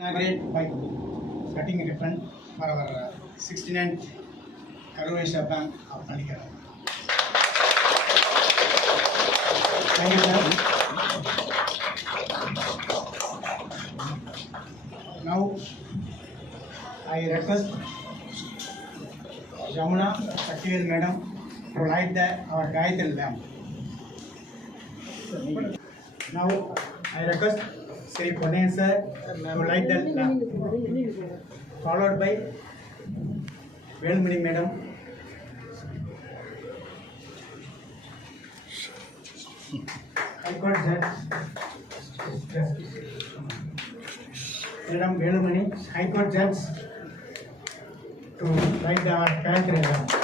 Inaugurate by cutting ribbon for our 69th Karur Vysya Bank of Palikara. Thank you, sir. Now I request Jamuna Sakir Madam to light our Gayatri lamp. Now I request Sri Ponen sir to light the lamp, followed by Velmani Madam. I got that. Madam Velmani, I got judge to light our Gayatri lamp.